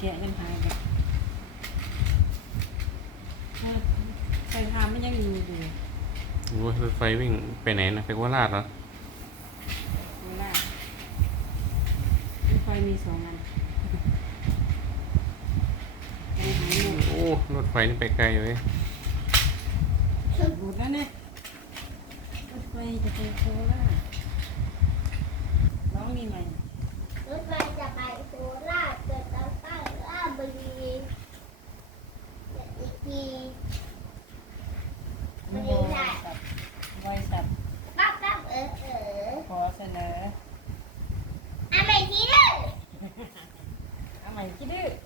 แกะยังหายแบบใส่พามมันยังอยู่อยู่โอ้ยรถไฟวิ่งไปไหนนะไปโคราชเหรอเวลารถไฟมีสองอันยังหายอยู่โอ้รถไฟนี่ไปไกลเลยบูดแล้วเนี่ยรถไฟจะไปโคราช 生きる